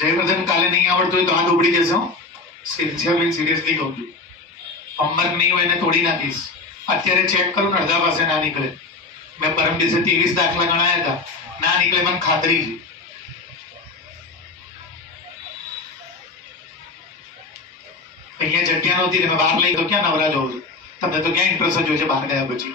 જયવર્ધન કાલે નહીં આવડતું હોય તો હાથ ઉપડી જશે. સિરિયસલી કહું છું, હોમવર્ક નહીં હોય ને તોડી નાખીશ. અત્યારે ચેક કરું ને અડધા પાસે ના નીકળે. મેં પરમ દિવસે 23 દાખલા ગણાયા હતા, ના નીકળે મને ખાતરી છે. અહીંયા જગ્યા નહોતી મેં બહાર લઈ તો ક્યાં નવરા જવું છું. તમને તો ક્યાં ઇન્ટરેસ્ટ જ હોય છે બહાર ગયા પછી.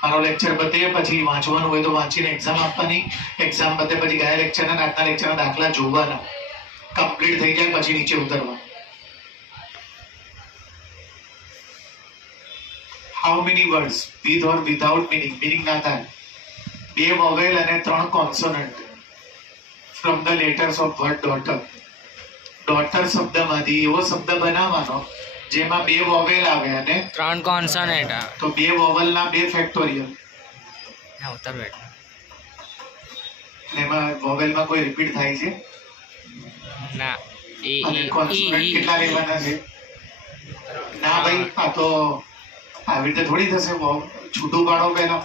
મારો લેક્ચર પતે પછી વાંચવાનું હોય તો વાંચીને એક્ઝામ આપવાની. એક્ઝામ પતે પછી ગયા લેક્ચરના આજના લેક્ચરના દાખલા જોવાના. કમ્પ્લીટ થઈ જાય પછી નીચે ઉતરવાનું. How many words with or without meaning ના થાય. 2 વોવેલ અને 3 consonant from the letters of word daughter. Daughter શબ્દમાંથી એવો શબ્દ બનાવવાનો જેમાં 2 વોવેલ આવે અને 3 કોન્સોનન્ટ આવે. તો 2 વોવેલના 2 ફેક્ટોરિયલ. ના ઉતર બેઠ. એમાં વોવેલમાં કોઈ રિપીટ થાય છે? ના. અને કોન્સોનન્ટ કેટલા લેવાના છે? ના ભાઈ, આ તો આવી રીતે થોડી થશે. છૂટું પાડો પહેલા.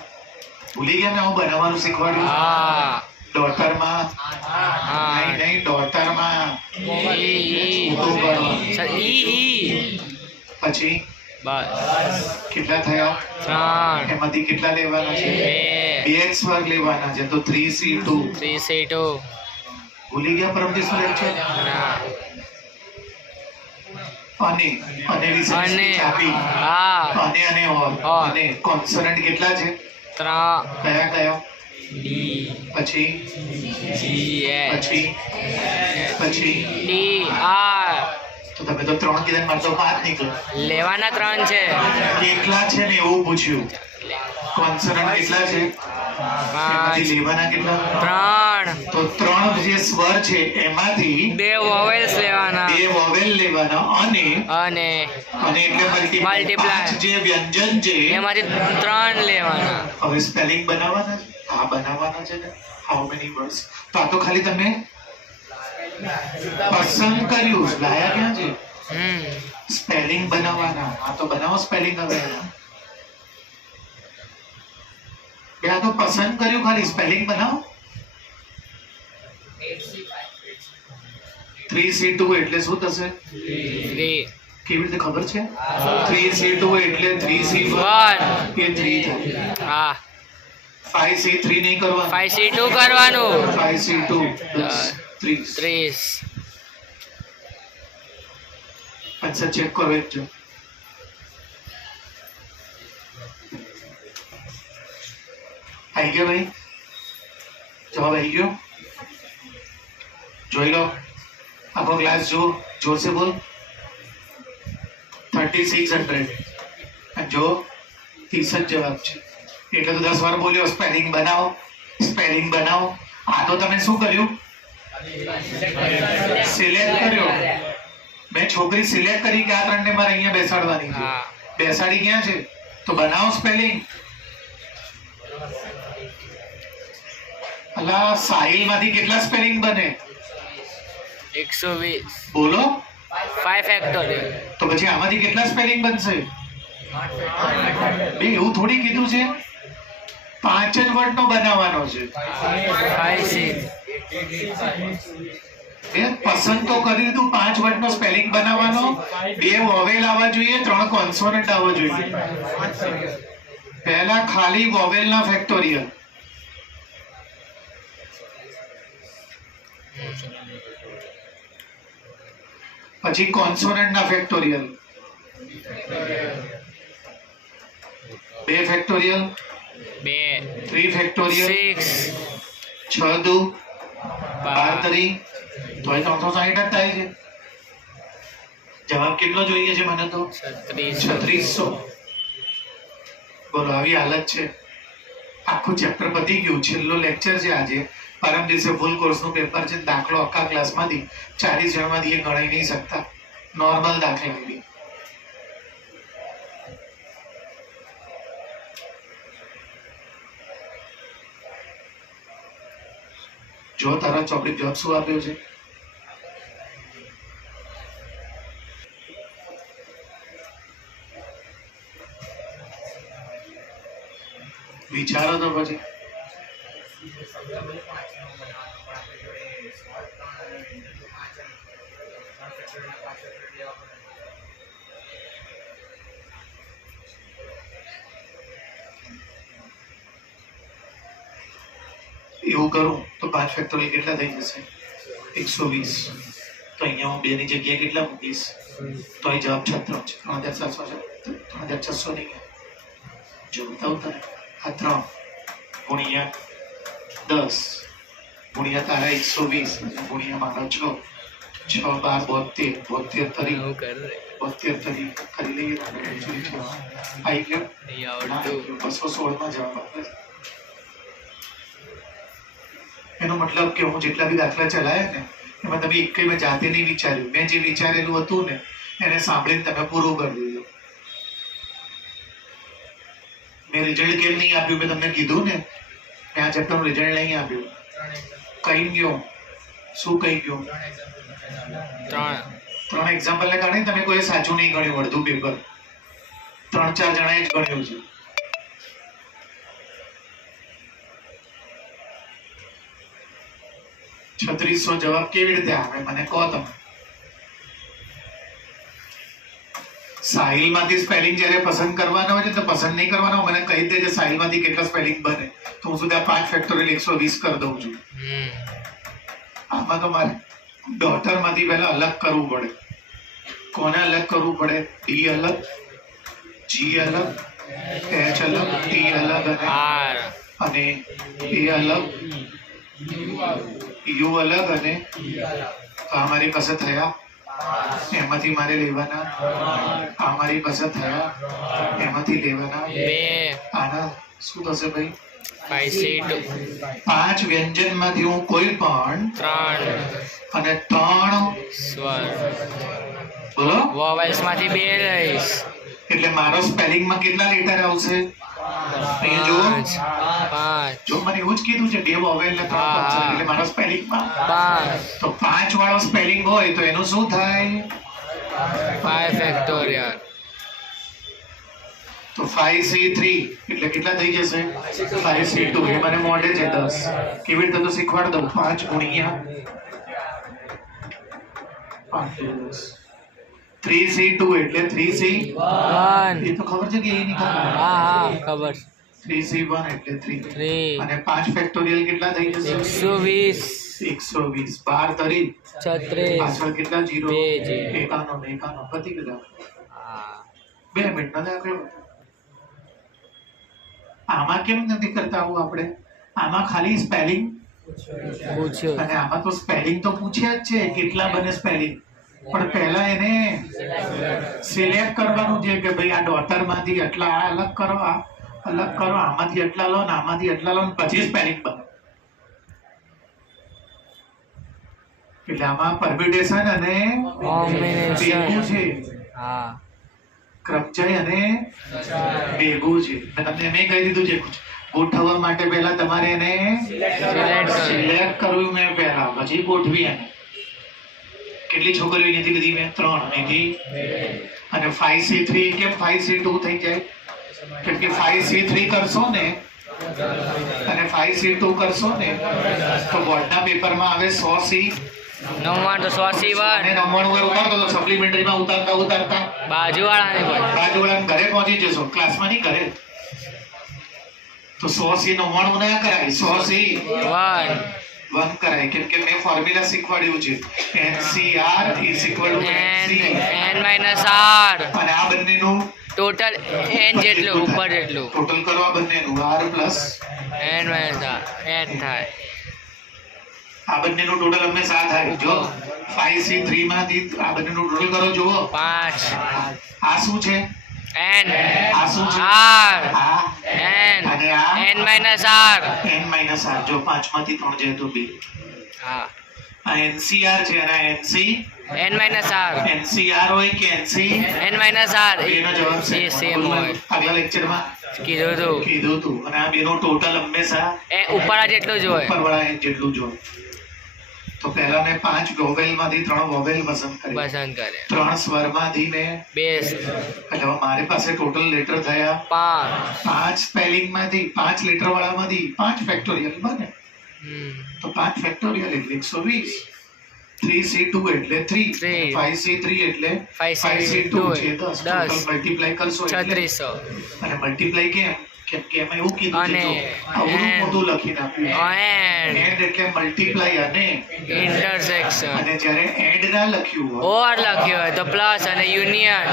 ભૂલી ગયા ને હું બનાવવાનું શીખવાડ્યું. હા. ડોટરમાં નહીં ડોટરમાં છૂટું પાડવાનું. પછી બસ કેટલા થયા? 3. એમાંથી કેટલા લેવાના છે? 2x વર્ગ લેવાના છે. તો 3c2. 3c2. ભૂલી ગયા પરમ દિવસ લેક્ચર? ના. અને વિશે અને ચાપી. હા. અને ઓર. અને કોન્સોનન્ટ કેટલા છે? 3. કયા? D પછી G પછી પછી D R. તો તમે તો 3 કીધા, મારે તો 5 નીકળ્યો. લેવાના 3 છે. કેટલા છે ને એવું પૂછ્યું. કોન્સોનન્ટ કેટલા છે? એમાંથી લેવાના કેટલા? 3. તો 3 જે સ્વર છે એમાંથી 2 વોવેલ્સ લેવાના. 2 વોવેલ લેવાના અને અને એટલે Multiply. 5 જે વ્યંજન છે એમાંથી 3 લેવાના. હવે સ્પેલિંગ બનાવવાના છે. હા બનાવવાના છે ને. How many words? તો આ તો ખાલી તમે પસંદ કર્યું, લાયા ક્યાં છે? સ્પેલિંગ બનાવવાના. આ તો બનાવો સ્પેલિંગ. હવે આ તો પસંદ કર્યું, ખાલી સ્પેલિંગ બનાવો. 3c2 એટલે શું થશે? 3. કેવી રીતે ખબર છે? 3c2 એટલે 3c1 એ 3 થાય. હા. 5c3 નહીં કરવાનું. 5c2 કરવાનું. 5c2 plus 3. 30. આન્સર ચેક કરો એક જો. આવી ગયો ભાઈ? જવાબ આવી ગયો? જોઈ લો આખો ક્લાસ. જો જોરસે બોલ. 3600. અને જો 30 જ જવાબ છે. એટલે તો 10 વાર બોલ્યો સ્પેલિંગ બનાવો, સ્પેલિંગ બનાવો. આ તો તમે શું કર્યું? સિલેક્ટ કર્યો. મેં છોકરી સિલેક્ટ કરી કે આ 3 ને મારે અહીંયા બેસાડવાની છે. બેસાડી ક્યાં છે? તો બનાવો સ્પેલિંગ. અલા સાહિલ માંથી કેટલા સ્પેલિંગ બને? 120. બોલો. 5 ફેક્ટોરિયલ. તો પછી આમાંથી કેટલા સ્પેલિંગ બનશે? બે એવું થોડી કીધું છે. 5 જ વર્ડ નો બનાવવાનો છે. 5 એ પસંદ તો કરી દીધું. 5 વર્ડ નો સ્પેલિંગ બનાવવાનો. 2 વોવેલ આવવા જોઈએ, 3 કોન્સોનન્ટ આવવા જોઈએ. પહેલા ખાલી વોવેલ ના ફેક્ટોરિયલ. પછી કોન્સોનન્ટ ના ફેક્ટોરિયલ. 2 ફેક્ટોરિયલ, 2 3 ફેક્ટોરિયલ, 6 6 દુ 12 તરી તો 360 જ થાય છે. જવાબ કેટલો જોઈએ છે મને તો? 3600. બોલો આવી હાલત છે. આખું ચેપ્ટર પતી ગયું. છેલ્લો લેક્ચર છે આજે. પરમ દિવસે ફૂલ કોર્સનું પેપર છે. દાખલો આખા ક્લાસમાંથી 40 જણમાંથી એ ગણાઈ નહીં શકતા. નોર્મલ દાખલા બી. જો તારા ચોપડી જવાબ શું આપ્યો છે? વિચારો તો પછી એવું કરું તો 5 ફેક્ટોરિયલ કેટલા થઈ જશે? 120. તો અહીંયા હું 2 ની જગ્યાએ કેટલા મૂકીશ? તો અહીં જવાબ 36 છે. 3700 છે. 3600 નહીં જો બતાવતા આ 3 ગુણ્યા 10 ગુણ્યા તારા 120 ગુણ્યા મારો 6 6 12 72 તરી એવું કર રે 72 તરી કરી લઈએ તો આવી ગયો. નહીં આવડતું 216 માં જવાબ આપે છે. એનો મતલબ કે હું જેટલા બી દાખલા ચલાયા ને એમાં તમે એક મેં જાતે નહીં વિચાર્યું. મેં જે વિચારેલું હતું ને એને સાંભળીને તમે પૂરું કરી દીધું. મેં રિઝલ્ટ કેમ નહીં આપ્યું મેં તમને કીધું ને મેં આ ચેપ્ટરનું રિઝલ્ટ નહીં આપ્યું. કઈ ગયો? શું કઈ ગયો? 3 એક્ઝામ્પલને કારણે તમે કોઈ સાચું નહીં ગણ્યું. અડધું પેપર 3-4 જણાએ જ ગણ્યું છે. $3600 જવાબ કેવી રીતે આવે મને કહો તમે. સાહિલમાંથી સ્પેલિંગ જ્યારે પસંદ કરવાનો હોય છે તો પસંદ નહીં કરવાનો. મને કહી દેજે સાહિલમાંથી કેટલા સ્પેલિંગ બને તો હું સુધી 5 ફેક્ટોરિયલ 120 કરી દઉં છું. આમાં તો મારે ડોટરમાંથી પહેલા અલગ કરવું પડે. કોને અલગ કરવું પડે? ડી અલગ, જી અલગ, એચ અલગ, ટી અલગ અને એ અલગ, યુ અલગ અને આ મારી પાસે થયા. એમાંથી મારે લેવાના. આ મારી પાસે થયા. એમાંથી લેવાના. આના શું થશે ભાઈ? 5 વ્યંજનમાંથી હું કોઈ પણ 3 અને 3 સ્વર બોલો વોવેલ્સ માંથી 2 લઈશ એટલે મારો સ્પેલિંગમાં કેટલા લેટર આવશે? અહીંયા જુઓ 5 જો મને એવું જ કીધું છે 2 વોવેલ ને 3 કોન્સોનન્ટ એટલે મારો સ્પેલિંગમાં 5 તો 5 વાળો સ્પેલિંગ હોય તો એનું શું થાય? 5 ફેક્ટોરિયલ તો 5C3 એટલે કેટલા થઈ જશે? 5C2 એ મને મોઢે છે 10. કેવી રીતે તો શીખવાડ દઉં. 5 ગુણ્યા 5 3C2 એટલે 3C1 એ તો ખબર છે કે એ નહીં ખબર? હા ખબર 3C1 એટલે 3 3 અને 5 ફેક્ટોરિયલ કેટલા થઈ જશે? 120 12 તરી 36 પાછળ કેટલા જીરો? 2 જીરો. 51 પતી ગયા. 2 મિનિટનો દાખલો. આમાં કેમ નથી કરતા આવું આપણે? આમાં ખાલી સ્પેલિંગ પૂછ્યો અને આમાં તો સ્પેલિંગ તો પૂછ્યા જ છે કેટલા બને સ્પેલિંગ. પણ પહેલા એને સિલેક્ટ કરવાનું છે કે ભાઈ આ ડોટરમાંથી એટલા આ અલગ કરો, આ અલગ કરો, આમાંથી એટલા લો ને આમાંથી એટલા લો ને પછી સ્પેલિંગ બને. એટલે આમાં પરમ્યુટેશન અને ભેગું છે. હા ક્રમચય અને ભેગું છે. મેં તમને એમ કહી દીધું છે ગોઠવવા માટે પહેલા તમારે એને સિલેક્ટ કરવું. મેં પહેલા પછી ગોઠવી એને. કેટલી છોકરીઓ અહીંથી લીધી મેં? 3 અહીંથી. અને 5C3 કેમ 5C2 થઈ જાય? કેમ કે 5C3 કરશો ને અને 5C2 કરશો ને તો બોર્ડના પેપરમાં આવે 100C 99 તો 100C1 અને 99 ઉતારતો તો સપ્લિમેન્ટરીમાં ઉતારતા બાજુવાળાને ઘરે પહોંચી જશો. ક્લાસમાં નહીં ઘરે. તો 100C 99 ના કરાય. 100C 1 કરાય. કેમ કે મેં ફોર્મ્યુલા શીખવાડ્યું છે NCR n - r અને આ બંનેનું ટોટલ n જેટલું ઉપર જેટલું ટોટલ કરો. આ બંનેનું r plus n - r n થાય. આ બંનેનું ટોટલ હંમેશા થાય. જો 5C3 માંથી આ બંનેનું ટોટલ કરો. જુઓ 5 આ શું છે? n આ શું છે? r આ n અને આ n - r n - r. જો 5 માંથી 3 જાય તો 2. હા આ NCR છે અને આ NC n - r NCR હોય કે NC n - r બેનો જવાબ છે. એ સેમ હોય આગલા લેક્ચરમાં કીધું હતું. અને આ બેનો ટોટલ હંમેશા એ ઉપર જેટલું જ હોય. ઉપરવાળા જેટલું જ હોય. તો પહેલા મેં 5 વોવેલમાંથી 3 વોવેલ પસંદ કરે. 3 સ્વરમાંથી મેં 2 એટલે મારી પાસે ટોટલ લેટર થયા 5 5 સ્પેલિંગમાંથી 5 લેટર વાળામાંથી 5 ફેક્ટોરિયલ બને. તો 5 ફેક્ટોરિયલ એટલે 120. 3C2 એટલે 3. Three. 5C3 એટલે 5C2 છે 10. ટોટલ મલ્ટીપ્લાય કરશો એટલે 3600 અને મલ્ટીપ્લાય કેમ કે એમાં એવું કીધું છે અને જો આવડું and. મોટું લખીને આપ્યું એન્ડ એન્ડ એટલે મલ્ટીપ્લાય અને ઇન્ટરસેક્શન અને જ્યારે એન્ડ ના લખ્યું હોય ઓર લખ્યો હોય તો પ્લસ અને યુનિયન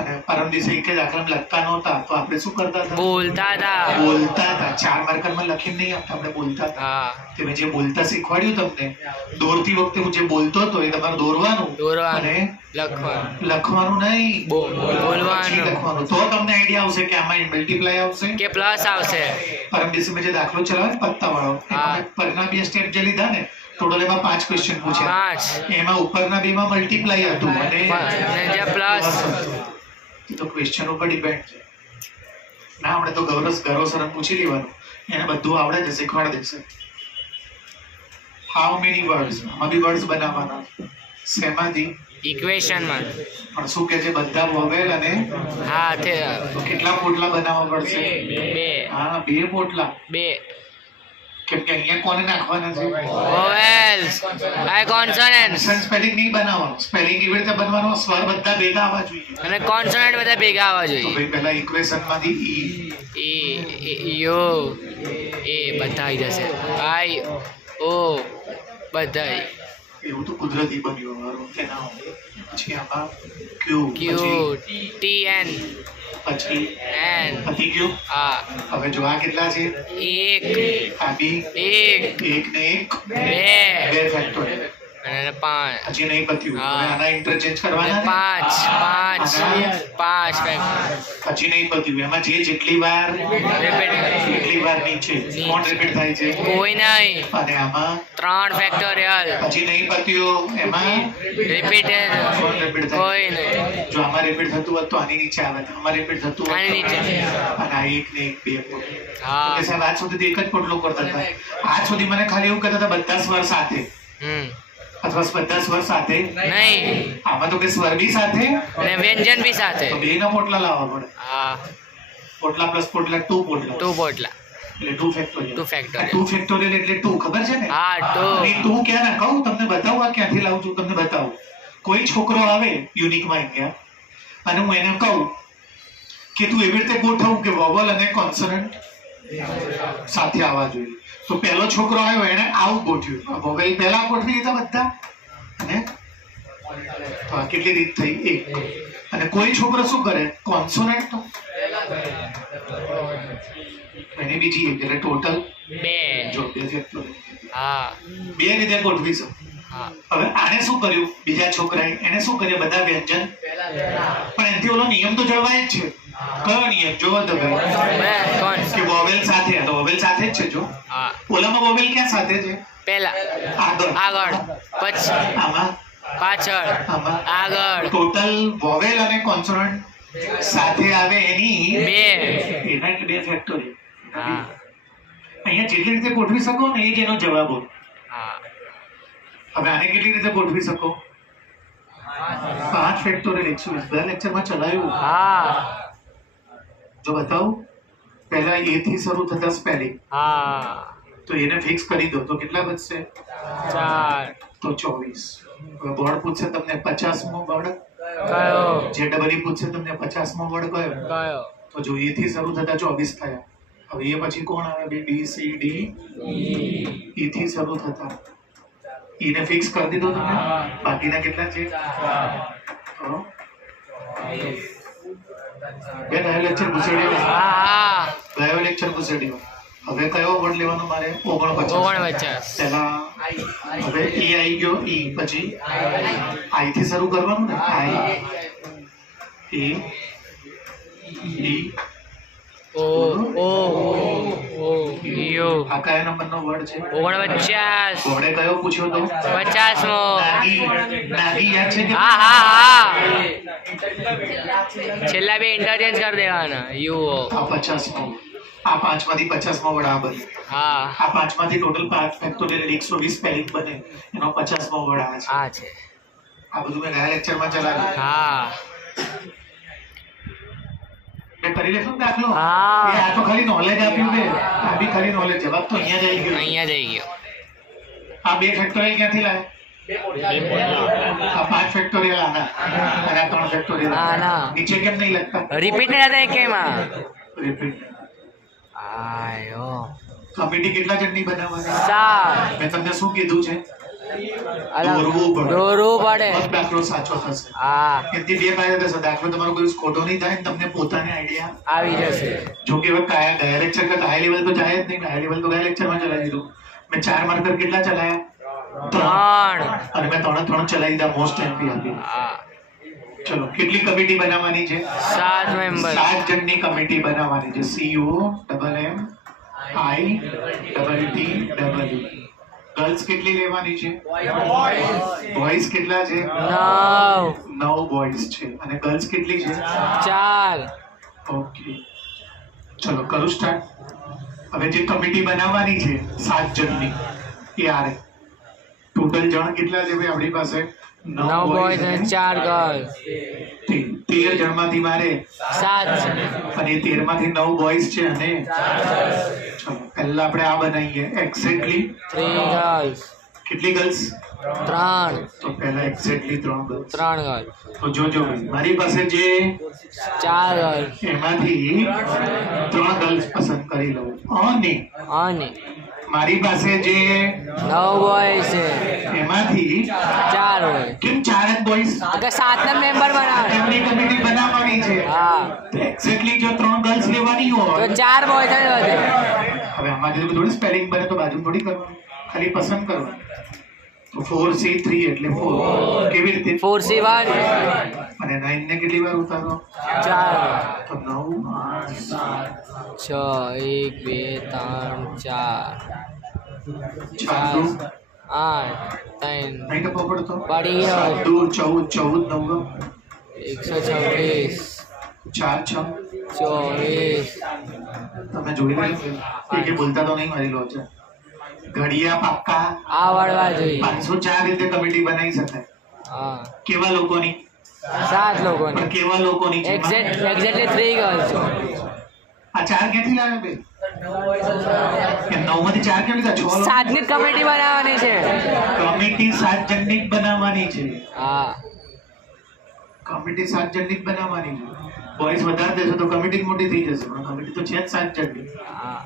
અને પરમ દિવસે એક જ દાખલામાં લખતા નહોતા તો આપણે શું કરતા હતા બોલતા હતા બોલતા હતા 4 માર્કરમાં લખીને નહીં આપતા આપણે બોલતા હતા હા તે મેં જે બોલતા શીખવાડ્યું તમને દોરતી વખતે હું જે બોલતો હતો એ તમારે દોરવાનું દોરવાનું અને લખવાનું લખવાનું નહીં બોલવાનું પછી લખવાનું તો તમને આઈડિયા આવશે કે આમાં મલ્ટીપ્લાય આવશે કે પ્લસ આવશે પરમ દિવસે મેં જે દાખલો ચલાવ્યો ને પત્તાવાળો હા. એમાં પરના બે સ્ટેપ જે લીધા ને ટોટલ એમાં 5 ક્વેશ્ચન પૂછ્યા 5 એમાં ઉપરના બેમાં મલ્ટીપ્લાય હતું અને જે પ્લસ એ તો ક્વેશ્ચન ઉપર ડિપેન્ડ છે ના આપણે તો ગૌરવ સર પૂછી લેવાનું એને બધું આવડે છે શીખવાડ દેશે હાઉ મેની વર્ડ્સ આમાં બી વર્ડ્સ બનાવવાના શેમાંથી ઇક્વેશનમાં પણ શું કે છે બધા વોવેલ અને હા તે તો કેટલા પોટલા બનાવવા પડશે 2 હા 2 પોટલા 2 કેમ કે અહીંયા કોને નાખવાના છે vowels આ consonants સ્પેલિંગ નહીં બનાવવાનું સ્પેલિંગ એવી રીતે બનવાનો સ્વર બધા ભેગા આવવા જોઈએ અને consonant બધા ભેગા આવવા તો જોઈએ ભાઈ પહેલા ઇક્વેશન માંથી એ યો એ બધા આવી જશે આઈ ઓ બધા એવું તો કુદરતી બન્યું મારું કે ના હોય. પછી આમાં ક્યુ ક્યુ ટી એન પછી એન પતી ગયું હા હવે જો આ કેટલા છે એક આ બી એક એક ને એક 2 બે ફેક્ટોરિયલ અને 5 હજી નહીં પત્યું હા. હવે આના ઇન્ટરચેન્જ કરવાના ને? 5 હજી નહીં પત્યું એમાં જે જેટલી વાર એટલી વાર નીચે કોણ રિપીટ થાય છે કોઈ નહીં અને આમાં 3 ફેક્ટોરિયલ હજી નહીં પત્યું એમાં રિપીટેડ કોણ રિપીટ થાય કોઈ નહીં જો આમાં રિપીટ થતું હોત તો આની નીચે આવે તો આમાં રિપીટ થતું હોત આની તો નીચે. અને આ એક ને એક બે પોટલો. હા તો કે સાહેબ આજ સુધી તો એક જ પોટલો કરતા હતા આજ સુધી મને ખાલી એવું કહેતા હતા બધા સ્વર સાથે અથવા બધા સ્વર સાથે નહીં આમાં તો કે સ્વર બી સાથે અને વ્યંજન બી સાથે તો બે ના પોટલા લાવવા પડે હા પોટલા પ્લસ પોટલા 2 પોટલા 2 પોટલા એટલે 2 ફેક્ટોરિયલ 2 factorial. 2 ફેક્ટોરિયલ એટલે 2 ખબર છે ને હા અને 2 2 ક્યાં ના કહું તમને બતાવું આ ક્યાંથી લાવું છું તમને બતાવું કોઈ છોકરો આવે યુનિક માં અહીંયા અને હું એને કહું કે તું એવી રીતે ગોઠવું કે વોવલ અને કોન્સોનન્ટ સાથે આવવા જોઈએ તો પહેલો છોકરો આવ્યો એને આવું ગોઠવ્યું વોવેલ પહેલા ગોઠવી દીધા બધા અને તો આ કેટલી રીત થઈ એક અને કોઈ છોકરો શું કરે કોન્સોનન્ટ તો એની બીજી એક એટલે ટોટલ 2 જો બે ફેક્ટોરિયલ હા બે રીતે ગોઠવી શકો હા હવે આને શું કર્યું બીજા છોકરાએ એને શું કર્યું બધા વ્યંજન પણ એનાથી ઓલો નિયમ તો જળવાય જ છે કયો નિયમ જોવો તો ભાઈ બે કોણ કે વોવેલ સાથે તો વોવેલ સાથે જ છે જો હા ઓલામાં વોવેલ ક્યાં સાથે છે પહેલા આગળ આગળ પછી આમાં પાછળ આમાં આગળ ટોટલ વોવેલ અને કોન્સોનન્ટ સાથે આવે એની 2 એના એટલે બે ફેક્ટોરિયલ હા અહીંયા જેટલી રીતે ગોઠવી શકો ને એ જ એનો જવાબ હોય હા હવે આને કેટલી રીતે ગોઠવી શકો 5 ફેક્ટોરિયલ 120 બધા લેક્ચરમાં ચલાવ્યું હા જો બતાવું પહેલા એ થી શરૂ થતા સ્પેલિંગ હા તો એને ફિક્સ કરી દો તો કેટલા બચશે 4 તો 24 હવે બોર્ડ પૂછશે તમને 50મો વર્ડ કયો જે ડબલ પૂછશે તમને 50મો વર્ડ કયો કયો તો જો એ થી શરૂ થતા 24 થયા હવે એ પછી કોણ આવે બે બી સી ડી એ થી શરૂ થતા એને ફિક્સ કરી દીધો તમે બાકીના કેટલા છે તો બે ગયો લેક્ચર ઘુસેડ્યો હા ગયો લેક્ચર ઘુસેડ્યો હવે કયો વર્ડ લેવાનો મારે 49 49 પહેલા હવે એ આવી ગયો ઈ પછી આઈ થી શરૂ કરવાનું ને આઈ એ ઈ ઓ ઓ ઓ યો આ કયા નંબરનો વર્ડ છે 49 ઘોડે કયો પૂછ્યો તો 50મો નાગી યાદ છે કે હા હા હા છેલ્લા બે ઇન્ટરચેન્જ કરી દેવાના યુ આ 50મો આ 5 માંથી 50મો વર્ડ આ બને હા આ 5 માંથી ટોટલ 5 ફેક્ટોરિયલ 120 સ્પેલિંગ બને એનો 50મો વર્ડ આ છે આ છે આ બધું મેં ગયા લેક્ચરમાં ચલાવ્યું હા એટલે કરી લેશું ને દાખલો હા. એ આ તો ખાલી નોલેજ આપ્યું ને આ બી ખાલી નોલેજ જવાબ તો અહીંયા જ આવી ગયો અહીંયા જઈ ગયો. આ 2 ફેક્ટોરિયલ ક્યાંથી લાવે આ 5 ફેક્ટોરિયલ આના અને આ 3 ફેક્ટોરિયલ આના. નીચે કેમ નહીં લખતા રિપીટ નહીં થતા એકેયમાં. રિપીટ આયો કમિટી કેટલા જણની બનાવવાની 7. મેં તમને શું કીધું છે અલગ દોરવું પડે. દોરવું પડે. બસ દાખલો સાચો થશે હા એથી 2 ફાયદા થશે દાખલો તમારો કોઈ ખોટો નહીં થાય ને તમને પોતાને આઈડિયા આવી જશે. જો કે હવે ગયા લેક્ચર કરતા હાઈ લેવલ તો જાય જ નહીં હાઈ લેવલ તો ગયા લેક્ચરમાં ચલાવી દીધું મેં 4 માર્કર કેટલા ચલાયા 3. અને મેં 3 ચલાવી દીધા મોસ્ટ એમપી આપી હા ચલો કેટલી કમિટી બનાવવાની છે 7 મેમ્બર. 7 જણની કમિટી બનાવવાની છે CO double M I double T double E girls કેટલી લેવાની છે બોયઝ કેટલા છે 9 બોયઝ છે અને ગર્લ્સ કેટલી છે 4. ઓકે ચલો કરું સ્ટાર્ટ હવે જે કમિટી બનાવવાની છે 7 જણની એ આરે ટોટલ જણ કેટલા છે ભાઈ આપણી પાસે 9 બોયઝ અને 4 ગર્લ્સ. 13 જણમાંથી મારે 7 છે. અને 13 માંથી 9 બોયઝ છે અને ચલો પહેલા આપણે આ બનાવીએ એક્ઝેક્ટલી 3 ગર્લ્સ. કેટલી ગર્લ્સ 3 તો પહેલા એક્ઝેક્ટલી 3 ગર્લ્સ 3 ગર્લ્સ. તો જોજો ભાઈ મારી પાસે જે 4 ગર્લ્સ એમાંથી 3 ગર્લ્સ પસંદ કરી લઉં અને અને મારી પાસે જે 9 બોયઝ છે એમાંથી 4 હોય. કેમ 4 જ બોયઝ અગર 7 ના મેમ્બર બનાવે. એમની કમિટી બનાવવાની છે હા એક્ઝેક્ટલી જો 3 ગર્લ્સ લેવાની તો હોય 4 બોયઝ જ વધે. હવે આમાંથી થોડી સ્પેલિંગ બને તો બાજુ થોડી કરવાનું ખાલી પસંદ કરવાનું તો 4C3 એટલે 4 કેવી રીતે 4C1 અને 9 ને કેટલી વાર ઉતારો 4 તો 9 8 6 1 2 3 4 4 8 3 નહીં તો પકડતો પડી ગયો. 14 9 126 4 6 24 તમે જોઈ લેજો એ કે બોલતા તો નહીં મારી લો છે ઘડિયા પાક્કા આવડવા જોઈએ. 504 રીતે કમિટી બનાવી શકાય હા કેવા લોકોની 7 લોકોની. પણ કેવા લોકોની છે એક્ઝેક્ટલી 3 ગર્લ્સ છે. આ 4 ક્યાંથી લાવે બે કે 9 માંથી 4 કેમ લીધા 6 7 ની કમિટી બનાવવાની છે. કમિટી 7 જણની જ બનાવવાની છે હા કમિટી 7 જણની જ બનાવવાની છે બોયઝ વધારે દેશો તો કમિટી મોટી થઈ જશે પણ કમિટી તો છે જ 7 જણની હા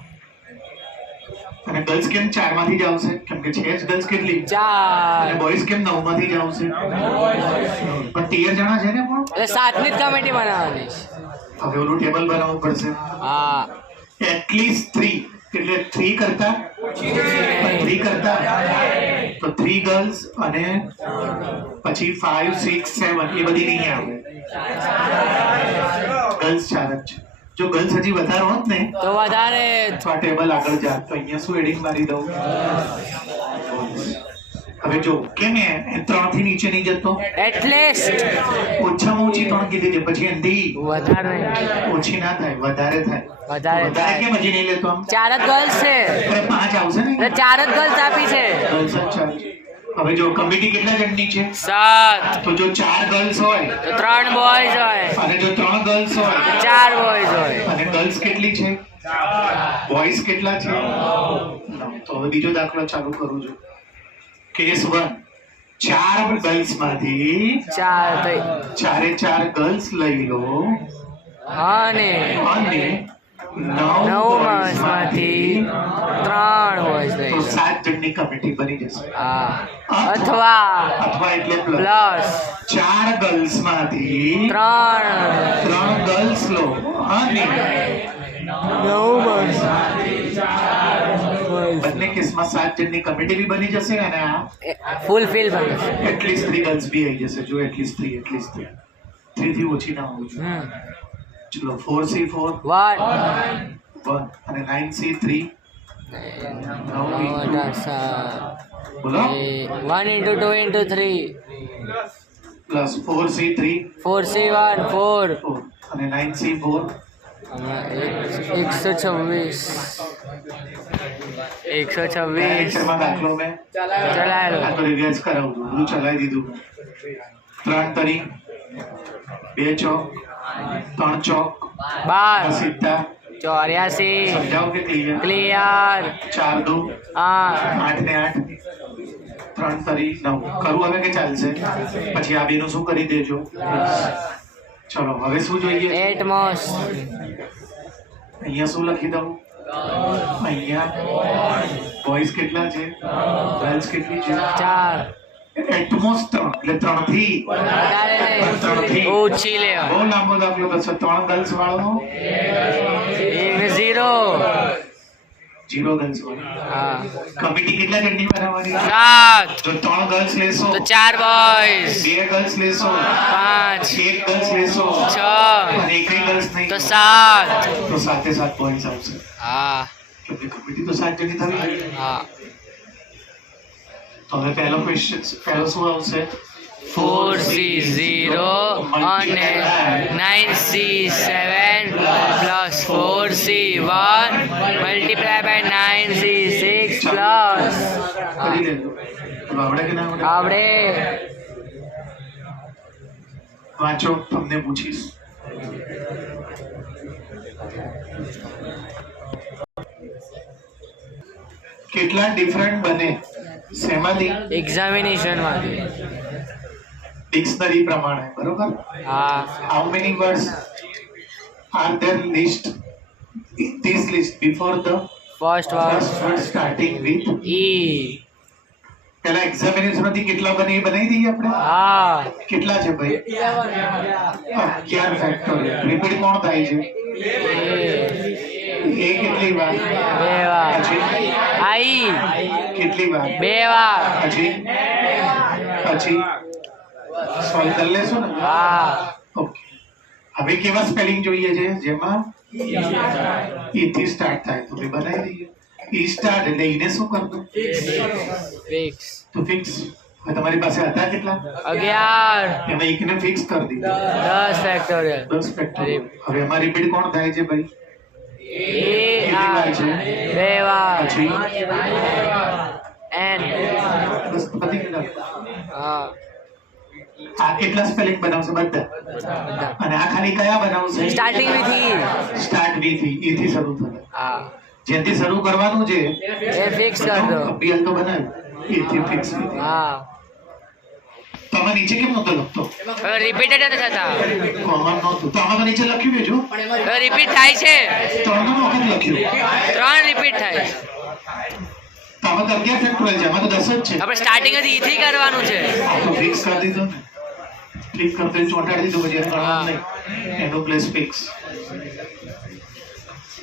અને ગર્લ્સ કેમ 4 માંથી જ આવશે કેમ કે છે જ ગર્લ્સ કેટલી 4 અને બોયઝ કેમ 9 માંથી જ આવશે પણ 13 જણા છે ને પણ એટલે 7 ની જ કમિટી બનાવવાની છે. હવે ઓલું ટેબલ બનાવવું પડશે હા એટલીસ્ટ 3 એટલે 3 કરતા 3 તો 3 ગર્લ્સ અને પછી 5 6 7 એ બધી નહીં આવે ગર્લ્સ 4 જ છે જો ગર્લ્સ હજી વધારે હોત ને તો વધારે તો આ ટેબલ આગળ જાત તો અહીંયા શું એડિંગ મારી દઉં હવે જો કેમ એ 3 થી નીચે નહીં જતો એટલીસ્ટ ઓછામાં ઓછી 3 કીધી છે પછી એનથી વધારે ઓછી ના થાય વધારે થાય વધારે વધારે કેમ હજી નહીં લેતો આમ 4 જ ગર્લ્સ છે. અરે 5 આવશે ને એટલે 4 જ ગર્લ્સ આપી છે. ગર્લ્સ જ 4 હવે જો કમિટી કેટલા જણની છે 7 તો જો 4 ગર્લ્સ હોય તો 3 બોયઝ હોય અને જો 3 ગર્લ્સ હોય 4 બોયઝ હોય. અને ગર્લ્સ કેટલી છે બોયઝ કેટલા છે 9 તો હવે બીજો દાખલો ચાલુ કરું છું કેસ 1 4 ગર્લ્સ માંથી 4 થઈ 4 ગર્લ્સ લઈ લો અને અને 9 બોયઝ માંથી 3 બોયઝ તો થઈ 7 જણની કમિટી બની જશે હા અથવા અથવા એટલે પ્લસ 4 ગર્લ્સ માંથી 3 ગર્લ્સ લો અને 9 બોયઝ બંને કેસમાં 7 જણની કમિટી બી બની જશે અને આ ફૂલફિલ બને છે. એટલીસ્ટ 3 ગર્લ્સ બી આવી જશે જો એટલીસ્ટ 3 થી ઓછી ના હોવું જોઈએ ચલો 4C4 1 1 અને 9C3 બોલો 1 into 2 into 3 plus 4C3 4C1 4 4 અને 9C4 126 લેક્ચરમાં દાખલો મેં ચલાયેલો આ તો રિવાઇઝ કરાવું છું બધું ચલાવી દીધું 3 તરી 2 6 3 ચોક 12 સીધા 84 સમજાવો કે ક્લિયર ક્લિયર 4 2 8 8 ને 8 3 તરી 9 કરું હવે કે ચાલશે પછી આ બેનું શું કરી દેજો ચલો હવે શું જોઈએ એટમોસ અહીંયા શું લખી દઉં અહીંયા બોયઝ કેટલા છે ગર્લ્સ કેટલી છે 4 એટમોસ 3 એટલે 3 થી વધારે નહીં 3 થી ઓછી લેવા બહુ લાંબો દાખલો થશે 3 ગર્લ્સ વાળો 0 0 ગર્લ્સ વાળો હા કમિટી કેટલા જણની બનાવવાની 7 જો 3 ગર્લ્સ લેશો તો 4 બોયઝ 2 ગર્લ્સ લેશો 5 1 ગર્લ્સ લેશો 6 અને એકય ગર્લ્સ નહીં તો 7 તો 7 બોયઝ આવશે હા કેમકે કમિટી તો 7 જણની થવી હા તો હવે પહેલો ક્વેશ્ચન પહેલો શું આવશે 4C0 અને 9C7 plus 4C1 multiply by 9C6 plus કરી લેજો તો આવડે કે ના આવડે આવડે વાંચો તમને પૂછીશ કેટલા ડિફરન્ટ બને શેમાંથી એક્ઝામિનેશન માંથી ડિક્શનરી પ્રમાણે બરોબર હા how many words are there list in this list before the first first word starting with ઈ પેલા એક્ઝામિનેશન માંથી કેટલા બને એ બનાવી દઈએ આપણે હા કેટલા છે ભાઈ 11 ફેક્ટોરિયલ રિપીટ કોણ થાય છે એ કેટલી વાર 2 વાર પછી આઈ કેટલી વાર 2 વાર પછી સોલ્વ કરી લેશો ને હા ઓકે હવે કેવા સ્પેલિંગ જોઈએ છે જેમાં ઈ થી સ્ટાર્ટ થાય તો એ બનાવી દઈએ ઈ સ્ટાર્ટ એટલે ઈને શું કરતું ફિક્સ તો ફિક્સ હવે તમારી પાસે હતા કેટલા 11 એમાં એકને ફિક્સ કરી દીધું 10 ફેક્ટોરિયલ 10 ફેક્ટોરિયલ હવે એમાં રિપીટ કોણ થાય છે ભાઈ એ આ 2 વાર પછી એન બસ પતી ગયું હા આ કેટલા સ્પેલિંગ બનાવશે બધા અને આ ખાલી કયા બનાવશે સ્ટાર્ટિંગ વિથી સ્ટાર્ટ વી થી ઈ થી શરૂ થશે હા જેથી શરૂ કરવાનું છે એ ફિક્સ કર દો અભિયાન તો બનાવ્યું ઈ થી ફિક્સ હા તો આમાં નીચે કેમ નહોતો લખતો હવે રિપીટેડ નથી થતા કોમન નહોતું તો આમાં તો નીચે લખ્યું બેજો હવે રિપીટ થાય છે 3 વખત લખ્યું 3 રિપીટ થાય છે તો આમાં તો 11 ફેક્ટોરિયલ છે આમાં તો 10 જ છે આપણે સ્ટાર્ટિંગ જ ઈ થી કરવાનું છે આ તો ફિક્સ કરી દીધો ને ક્લિક કરતો ચોંટાડી દીધું પછી એને ગણવાનું નહીં એનો પ્લેસ ફિક્સ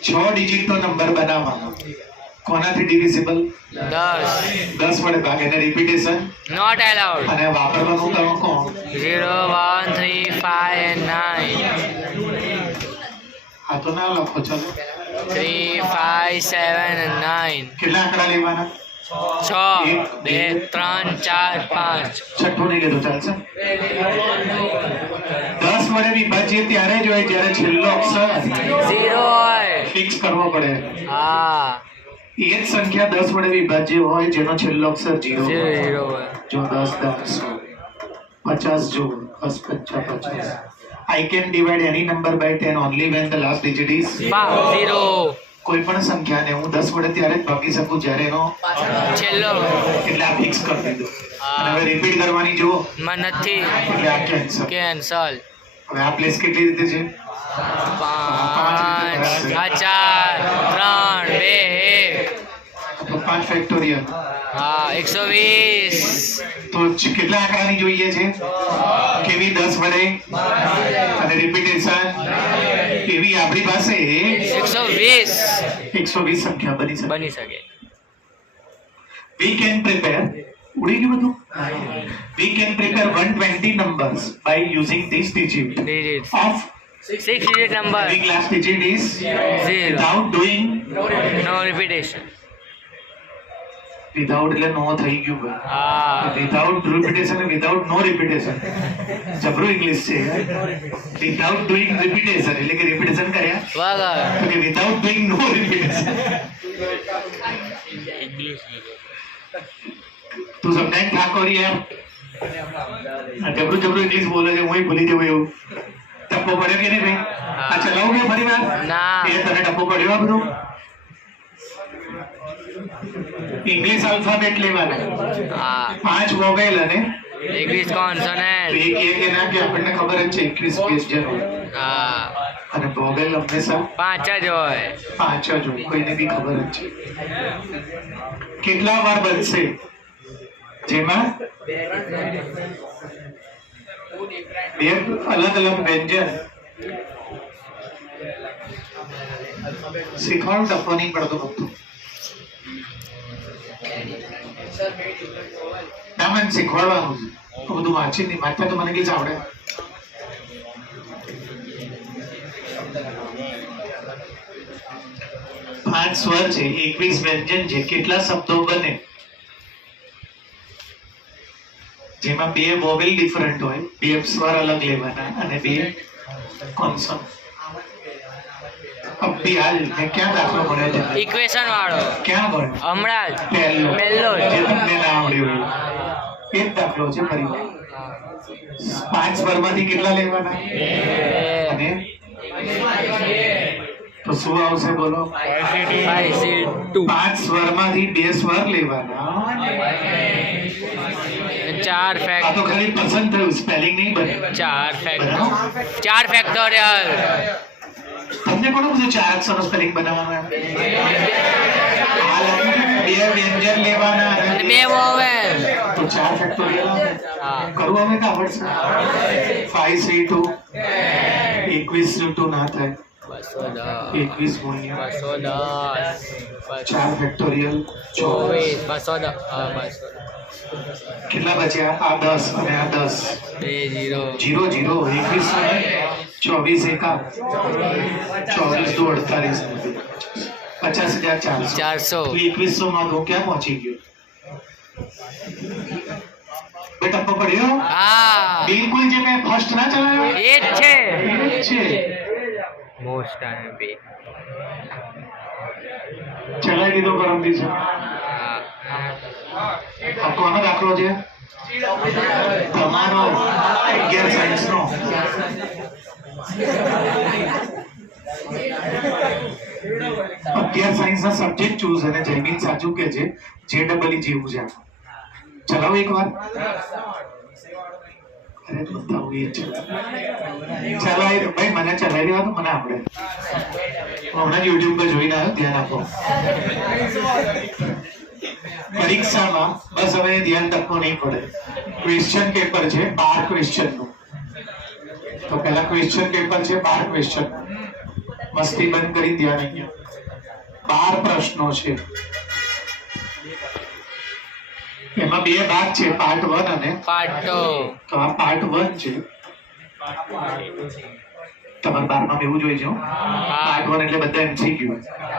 6 ડિજિટ નો નંબર બનાવવાનો કોનાથી ડિવિઝિબલ 10 10 વડે ભાગ એને રિપીટેશન નોટ અલાઉડ અને વાપરવાનું તમે કોણ 0 1 3 5 and 9 આ તો ના લખો ચલો 3 5 7 and 9 કેટલા આંકડા લેવાના 6 2 3 4 5 છઠ્ઠું નહીં લેતો ચાલશે 10 વડે વિભાજ્ય ત્યારે જ હોય જ્યારે છેલ્લો અક્ષર 0 હોય ફિક્સ કરવો પડે હા એ જ સંખ્યા 10 વડે વિભાજ્ય હોય જેનો છેલ્લો અક્ષર 0 હોય 0 હોય જો 10 10 50 જો 10 50 50 I can divide any number by 10 only when the last digit is 0 કોઈ પણ સંખ્યાને હું 10 વડે ત્યારે જ ભાગી શકું જ્યારે એનો છેલ્લો એટલે આ ફિક્સ કરી દીધું અને હવે રિપીટ કરવાની જુઓ માં નથી એટલે આ કેન્સલ કેન્સલ હવે આ પ્લેસ કેટલી રીતે છે 5 4 3 2 તો 5 ફેક્ટોરિયલ હા 120 તો કેટલા આંકડાની જોઈએ છે કેવી 10 વડે અને રિપીટેશન એવી આપણી પાસે 120 સંખ્યા બની શકે we can prepare ઉડી ગયું બધું we can prepare 120 numbers by using this digit of 6 digit number having last digit is 0 without doing no repetition without એટલે નો થઈ ગયું હા without repetition and without no repetition જબરું ઇંગ્લિશ છે without doing repetition એટલે કે repetition કર્યા વગર તો કે without doing no repetition તું સમજાય ઠાકોર યાર આ જબરું ઇંગ્લિશ બોલે છે હું ભૂલી જવું એવું ટપ્પો પડ્યો કે નહીં ભાઈ? આ ચલાવું કે ફરી વાર? ના. એ તને ટપ્પો પડ્યો આ બધું? ઇંગ્લિશ આલ્ફાબેટ લેવાના, હા 5 વોવેલ અને ઇંગ્લિશ કોન્સોનન્ટ. એક ના કે આપણને ખબર જ છે 21 પેજ છે હા અને વોવેલ હંમેશા 5 જ હોય. 5 જ હોય, કોઈને બી ખબર જ છે. કેટલા વાર બનશે જેમાં બે અલગ અલગ વ્યંજન? શીખવાનું ટપ્પો નહીં પડતો બધું. ના મને શીખવાડવાનું છે તો બધું વાંચી નહીં વાંચતા તો મને કઈ આવડે. પાંચ સ્વર છે, 21 વ્યંજન છે, કેટલા શબ્દો બને જેમાં 2 વોવેલ ડિફરન્ટ હોય, 2 સ્વર અલગ લેવાના અને 2 કોન્સોનન્ટ. અભી હાલ મેં ક્યાં દાખલો ભણ્યો છે? ઇક્વેશન વાળો ક્યાં ભણ્યો? હમણાં જ પહેલો પહેલો જ. જે તમને ના આવડ્યું એ જ દાખલો છે. ફરી 5 સ્વરમાંથી કેટલા લેવાના અને તો શું આવશે બોલો? 5C2 5 સ્વરમાંથી 2 સ્વર લેવાના. 4 આ ફેક્ટ તો ખાલી પસંદ થયું, સ્પેલિંગ નહીં બને. 4 ફેક્ટોરિયલ. તમને કોણ બધું 4 અક્ષરનો સ્પેલિંગ બનાવવાનું એમ? આ લખ્યું છે 2 વ્યંજન લેવાના અને અને 2 વોવેલ. તો 4 ફેક્ટોરિયલ હા કરવું અમે તો આવડશે. 5C2 21 ના થાય, 210 21 ગુણ્યા 210 4 ફેક્ટોરિયલ 24. 210 હા 210 કેટલા બચ્યા? આ 10 અને આ 10. 2 0 0 0 21 એકા 24 દો 48 50,400. 400 2100 માં તો ક્યાં પહોંચી ગયો? બેટા ટપ્પો પડ્યો? હા બિલકુલ જે મેં ફર્સ્ટ ના ચલાવ્યો એ જ છે. એ જ છે. Most MP. ચલાવી દીધો પરમ દિવસે. આ કોનો દાખલો છે? તમારો 11 સાયન્સ નો. 11 સાયન્સ ના સબ્જેક્ટ ચૂઝ અને જયમીન સાચું કે છે JEE જેવું છે. ચલાવો એકવાર. અરે બતાવું એ છે. ચલાવી ભાઈ મને ચલાવી દેવા તો મને આવડે. હમણાં યુટ્યુબ પર જોઈને આવ્યો, ધ્યાન આપો. પરીક્ષામાં બસ હવે ધ્યાન રાખવું નહીં પડે. ક્વેશ્ચન પેપર છે 12 ક્વેશ્ચન નું. તો પહેલા ક્વેશ્ચન પેપર છે 12 ક્વેશ્ચન. મસ્તી બંધ કરી ધ્યાન અહીંયા. 12 પ્રશ્નો છે. એમાં 2 ભાગ છે, પાર્ટ 1 અને પાર્ટ 2. તો આ પાર્ટ 1 છે. તમારે 12 માં એવું જોઈએ છે હો. પાર્ટ 1 એટલે બધા MCQ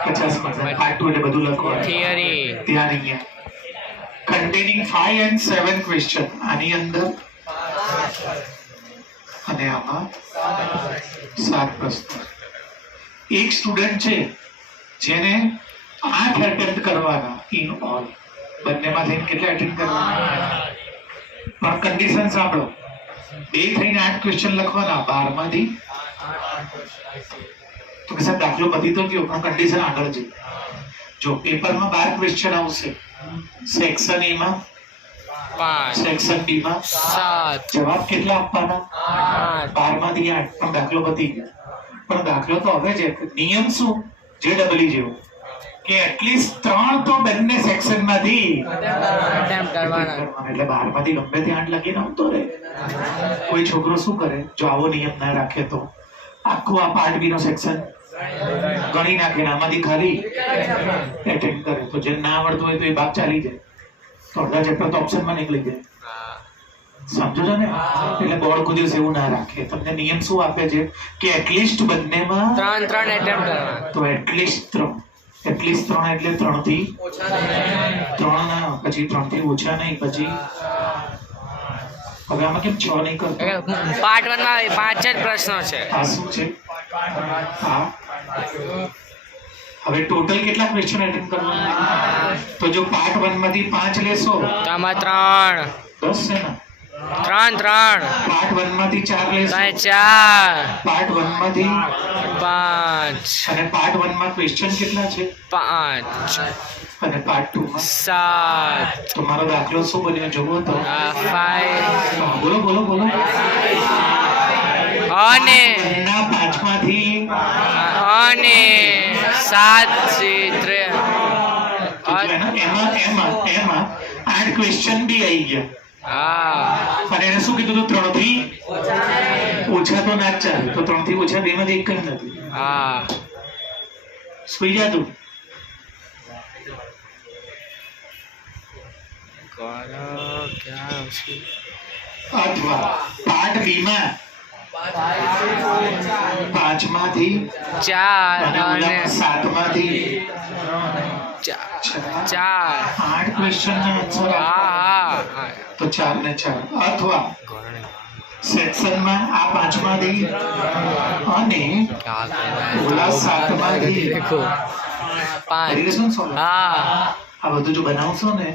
50%. પાર્ટ 2 એટલે બધું લખવાનું. થિયરી. ધ્યાન અહીંયા. containing 5 and 7 question. આની અંદર અને આમાં 7 પ્રશ્નો. એક સ્ટુડન્ટ છે જેને 8 એટેમ્પ્ટ કરવાના ઇન ઓલ. બંનેમાં થઈને કેટલા એટેમ્પ્ટ કરવાના? પણ કન્ડિશન સાંભળો, 2 થઈને 8 ક્વેશ્ચન લખવાના, 12 માંથી તો કે સાહેબ દાખલો પતી તો ગયો પણ કન્ડિશન આગળ છે. જો પેપરમાં 12 ક્વેશ્ચન આવશે, સેક્શન એ માં 5 સેક્શન બી માં 7 જવાબ કેટલા આપવાના? 8 12 માંથી 8. પણ દાખલો પતી ગયો. પણ દાખલો તો હવે છે. નિયમ શું? JEE જેવો કે એટલીસ્ટ 3 તો બંને સેક્શન માંથી અટેમ્પ્ટ કરવાના. એટલે 12 માંથી ગમે તે 8 લખીને આવતો રહે. કોઈ છોકરો શું કરે જો આવો નિયમ ના રાખે તો આખું આ પાર્ટ બી નો સેક્શન ગણી નાખે, આમાંથી ખાલી એટેમ્પ્ટ કરે. તો જે ના આવડતું હોય તો એ ભાગ ચાલી જાય, તો અડધા ચેપ્ટર તો ઓપ્શનમાં નીકળી જાય. સમજો છો ને? એટલે બોર્ડ કોઈ દિવસ એવું ના રાખે. તમને નિયમ શું આપે છે કે એટલીસ્ટ બંનેમાં 3 એટેમ્પ્ટ કરવાના. તો એટલીસ્ટ 3 એટલે 3 થી 3 ના, પછી 3 થી ઓછા નહીં, પછી હવે આમાં કેમ 6 નહીં કરતો? પાર્ટ 1 માં 5 જ પ્રશ્નો છે. આ શું છે? હા હવે ટોટલ કેટલા ક્વેશ્ચન એટેમ્પ્ટ કરવાના? તો જો પાર્ટ 1 માંથી 5 લેશો તો આમાં 3 10 છે ને, ત્રણ ત્રણ પાર્ટ 1 માંથી 4 લેશું. ત્રણ ચાર પાર્ટ 1 માંથી 5 અને પાર્ટ 1 માં ક્વેશ્ચન કેટલા છે 5 અને પાર્ટ 2 માં 7 તમારો દાખલો શું બન્યો જોવો તો 5 હા, બોલો બોલો બોલો. અને ના 5 માંથી 7 છે 3 એમાં એમાં એમાં એમાં 8 ક્વેશ્ચન બી આવી ગયા. હા અને એને શું કીધું હતું 3 થી ઓછા તો ના જ ચાલે. તો 3 થી ઓછા 2 માંથી એક જ નથી. હા સુઈ જા તું. અથવા પાર્ટ બી માં 5 માંથી 4 અને અને 7 માંથી 4 8 ક્વેશ્ચન ના આન્સર હા તો 4 ને 4. અથવા સેક્શન માં આ 5 માંથી અને ઓલા 7 માંથી કરી લેશું ને સોલ્વ. હા આ બધું જો બનાવશો ને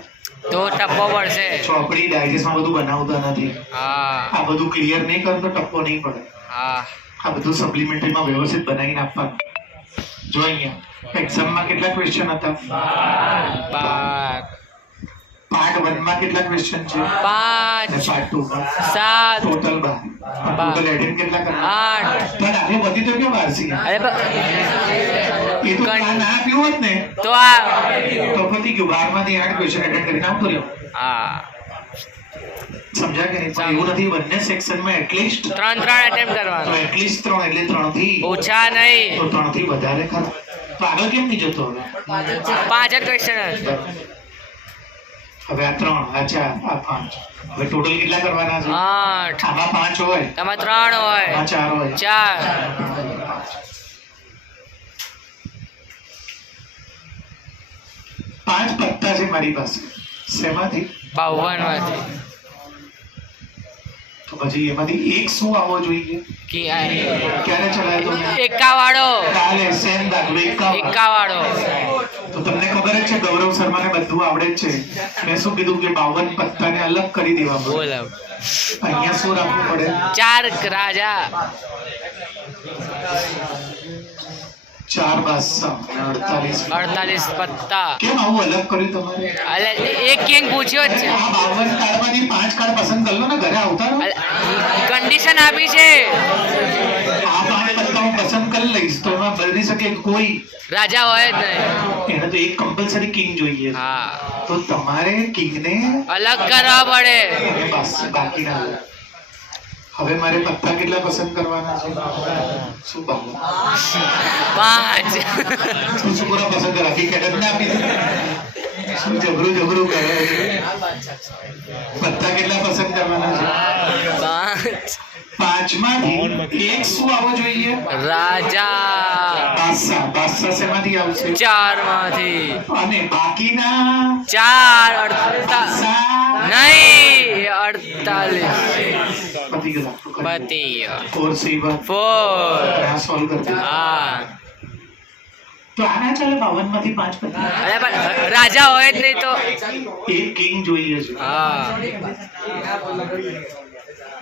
તો ટપ્પો પડશે ચોપડી ડાયજેસ્ટમાં બધું બનાવતા નથી. હા આ બધું ક્લિયર નહીં કરો તો ટપ્પો નહીં પડે. હા આ બધું સપ્લિમેન્ટરીમાં વ્યવસ્થિત બનાવીને આપવાનું. જો અહીંયા એક્ઝામમાં કેટલા ક્વેશ્ચન હતા? પાર્ટ 1 માં કેટલા ક્વેશ્ચન છે? 5 અને પાર્ટ 2 માં 7 ટોટલ 12. ટોટલ એડિંગ કેટલા કરવાના? 8 પણ આટલે બધી તો કેમ વારસી? અરે એ તો ના આપ્યું હોત ને તો આ તો પતી ગયું. 12 માંથી 8 ક્વેશ્ચન એટેન્ડ કરીને આવતો રહ્યો. હા સમજ્યા કે નહીં? પણ એવું નથી. બંને સેક્શનમાં એટલીસ્ટ 3 એટેમ્પ તો કરવાનો એટલીસ્ટ 3 એટલે 3 થી ઓછા નહીં તો 3 થી વધારે ખરા. તો આગળ કેમ નહીં જતો હવે? 5 જ ક્વેશ્ચન હવે આ 3 આ 4 આ 5 હવે ટોટલ કેટલા કરવાના છે? 8 આમાં 5 હોય તમારે 3 હોય આમાં 4 હોય 5 પત્તા છે મારી પાસે. શેમાંથી? 52 માંથી તો પછી એમાંથી એક શું આવવો જોઈએ? ક્યારે ચલાવ્યો તો? એકા વાળો કાલે સેમ દાખલો એકા વાળો તો તમને ખબર જ છે ગૌરવ શર્માને બધું આવડે જ છે. મેં શું કીધું કે 52 પત્તાને અલગ કરી દેવા પડે. બોલ અહીંયા શું રાખવું પડે? 4 રાજા 4 બાદશાહ અને 48 પત્તા કેમ આવું અલગ કર્યું તમારે? અલે એક કિંગ પૂછ્યો જ છે આ 52 કાર્ડમાંથી 5 કાર્ડ પસંદ કરી લો ને, ઘરે આવતા રહો. કન્ડિશન આપી છે આ 5 પત્તા હું પસંદ કરી લઈશ તો એમાં બની શકે કે કોઈ રાજા હોય જ નહીં. એને તો એક કમ્પલસરી કિંગ જોઈએ. હા તો તમારે કિંગને અલગ કરવા પડે. બસ બાકી ના લો. હવે મારે પત્તા કેટલા પસંદ કરવાના છે? શું બાબુ 5 શું પૂરા પસંદ કર? હકીકત જ ના આપી દે. શું જબરું કરે? પત્તા કેટલા પસંદ કરવાના છે? 5 માંથી એક શું આવવો જોઈએ? રાજા બાદશાહ શેમાંથી આવશે? 4 માંથી અને બાકીના 4 બાદશાહ નહીં 48 પતી ગયું. પતી 4 C1 4 આ સોલ્વ કરજો. હા તો આના ચાલે 52 માંથી 5 પત્તા. અરે પણ રાજા હોય જ નહીં તો એક કિંગ જોઈએ છે. હા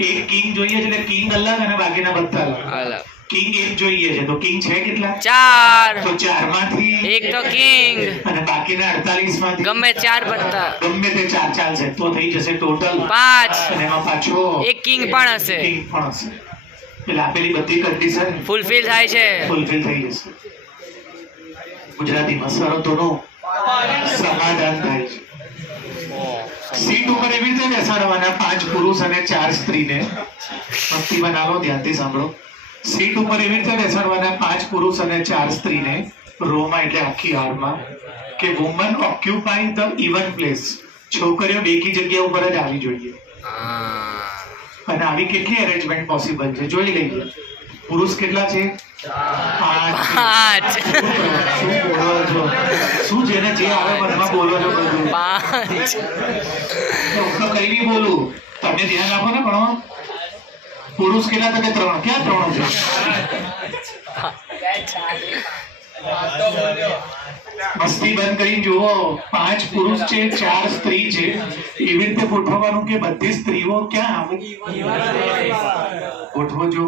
એક કિંગ જોઈએ છે એટલે કિંગ અલગ અને બાકીના બધા અલગ. અલગ કિંગ એક જોઈએ છે તો કિંગ છે કેટલા? 4 તો 4 માંથી એક તો કિંગ અને બાકીના 48 માંથી ગમે 4 પત્તા ગમે તે 4 ચાલશે તો થઈ જશે ટોટલ 5 અને એમાં પાછો એક કિંગ પણ હશે કિંગ પણ હશે. એટલે આપેલી બધી કન્ડિશન ફૂલફિલ થાય છે. ફૂલફિલ થઈ જશે. ગુજરાતીમાં શરતોનું સમાધાન થાય છે. સીટ ઉપર એવી રીતે બેસાડવાના 5 પુરુષ અને 4 સ્ત્રીને. ભક્તિ બનાવો, ધ્યાનથી સાંભળો. સીટ ઉપર એવી રીતે બેસાડવાના 5 પુરુષ અને 4 સ્ત્રીને રોમાં એટલે આખી હારમાં કે વુમન ઓક્યુપાઇંગ ધ ઇવન પ્લેસ. છોકરીઓ બેકી જગ્યા ઉપર જ આવી જોઈએ. અને આવી કેટલી અરેન્જમેન્ટ પોસિબલ છે જોઈ લઈએ. પુરુષ કેટલા છે? 5. શું બોલો છો? શું જેને જે આવે મનમાં બોલો છો બધું? 5 તો કઈ બી બોલું તમે ધ્યાન આપો ને ભણવા. પુરુષ કેટલા? તો કે 3. ક્યાં 3 છે? મસ્તી બંધ કરીને જુઓ, 5 પુરુષ છે 4 સ્ત્રી છે, એવી રીતે ગોઠવવાનું કે બધી સ્ત્રીઓ ક્યાં આવે, ગોઠવો જો.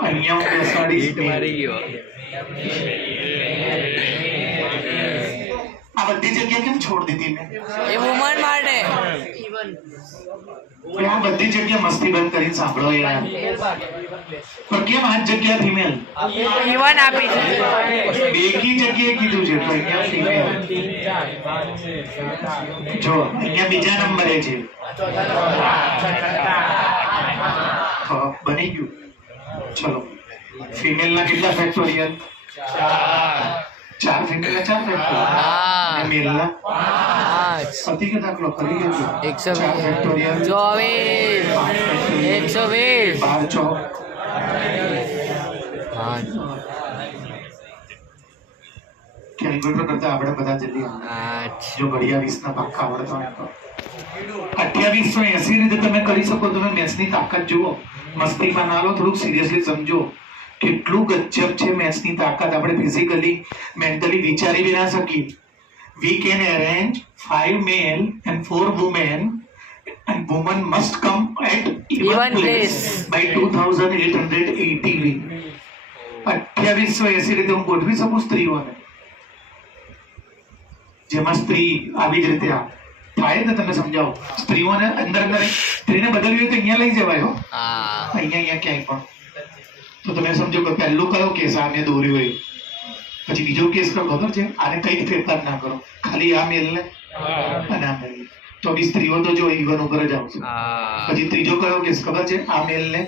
અહીંયા હું બેસાડીશ નહીં. આ બધી જગ્યા કેમ છોડ દીધી મેં? એ વુમન માટે આ બધી જગ્યા મસ્તી બંધ કરીને સાંભળો યાર. પણ કેમ આ જગ્યા ફિમેલ? ઈવન આપી બેકી જગ્યાએ કીધું છે તો અહીંયા ફિમેલ. જો અહીંયા બીજા નંબરે છે. બની ગયું. ચલો, ફિમેલ ના કેટલા ફેક્ટોરિયલ? 4 ફિમેલ ના 4 ફેક્ટોરિયલ, મેલ ના 5. પતિ કે દાખલો કરી લેજો. 120 ફેક્ટોરિયલ 120 12 ચોક. કેલ્ક્યુલેટર કરતા આપણે બધા જલ્દી જો ઘડિયા 20 ના પાક્કા આવડતા હોય તો 2880 રીતે તમે કરી શકો. તમે મેથ્સની તાકાત જુઓ, મસ્તીમાં ના લો, થોડુંક સિરિયસલી સમજો. કેટલું ગજબ છે મેથ્સની તાકાત. આપણે ફિઝિકલી મેન્ટલી વિચારી બી ના શકીએ. We can arrange 5 male and 4 women, and women must come at even place by 2880. 2880 રીતે હું ગોઠવી શકું સ્ત્રીઓને, જેમાં સ્ત્રી આવી જ રીતે થાય ને. તમે સમજાવો સ્ત્રીઓને અંદર સ્ત્રીને બદલવી હોય તો અહીંયા લઈ જવાય હો, અહીંયા ક્યાંય પણ. તો તમે સમજો કે પહેલું કયો કેસ આ મેં દોર્યો હોય, પછી બીજો કેસ કયો ખબર છે? આને કઈ ફેરફાર ના કરો, ખાલી આ મેલ ને અને આ મેલ. તો બી સ્ત્રીઓ તો જો ઈવન ઉપર જ આવશે. પછી ત્રીજો કયો કેસ ખબર છે? આ મેલ ને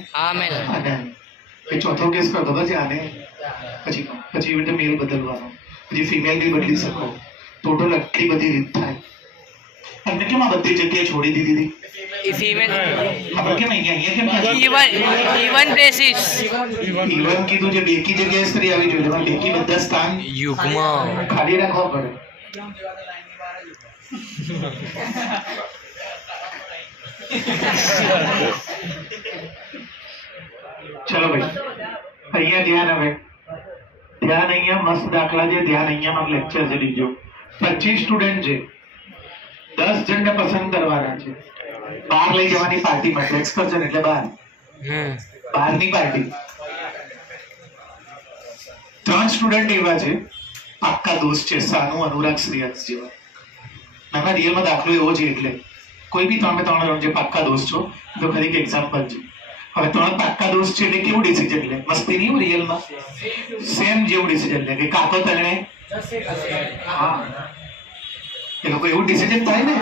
અને ચોથો કેસ કયો ખબર છે? આને. પછી એવી રીતે મેલ બદલવાનો, પછી ફિમેલ બી બદલી શકો. ટોટલ આટલી બધી રીત થાય. અને કેમ આ બધી જગ્યાએ છોડી દીધી હતી? ફિમેલ કેમ અહીંયા કેમ ઈવન પ્લેસીસ ઈવન કીધું છે? બેકી જગ્યાએ સ્ત્રી આવી જોઈએ. એમાં બેકી બધા સ્થાન યુગમાં ખાલી રાખવા પડે. ચલો ભાઈ, અહીંયા ધ્યાન. હવે ધ્યાન અહીંયા મસ્ત દાખલા છે. ધ્યાન અહીંયા લેક્ચર છે. લીજો 25 સ્ટુડન્ટ છે, 10 જણને પસંદ કરવાના છે. બહાર લઈ જવાની પાર્ટી માટે. એક્સકર્શન એટલે બહારની પાર્ટી. 3 સ્ટુડન્ટ એવા છે પાક્કા દોસ્ત છે, સાનુ, અનુરાગ, શ્રેયસ જેવા. નાના રિયલમાં દાખલો એવો છે. એટલે કોઈ બી 3 જણ જે પાક્કા દોસ્ત છો તો ખરી કે એક્ઝામ્પલ છે. હવે 3 પાક્કા દોસ્ત છે એટલે કેવું ડિસિઝન લે? મસ્તી નહીં રિયલમાં સેમ જેવું ડિસિઝન લે કે કાકો તને. હા, એ લોકો એવું ડિસિઝન થાય ને.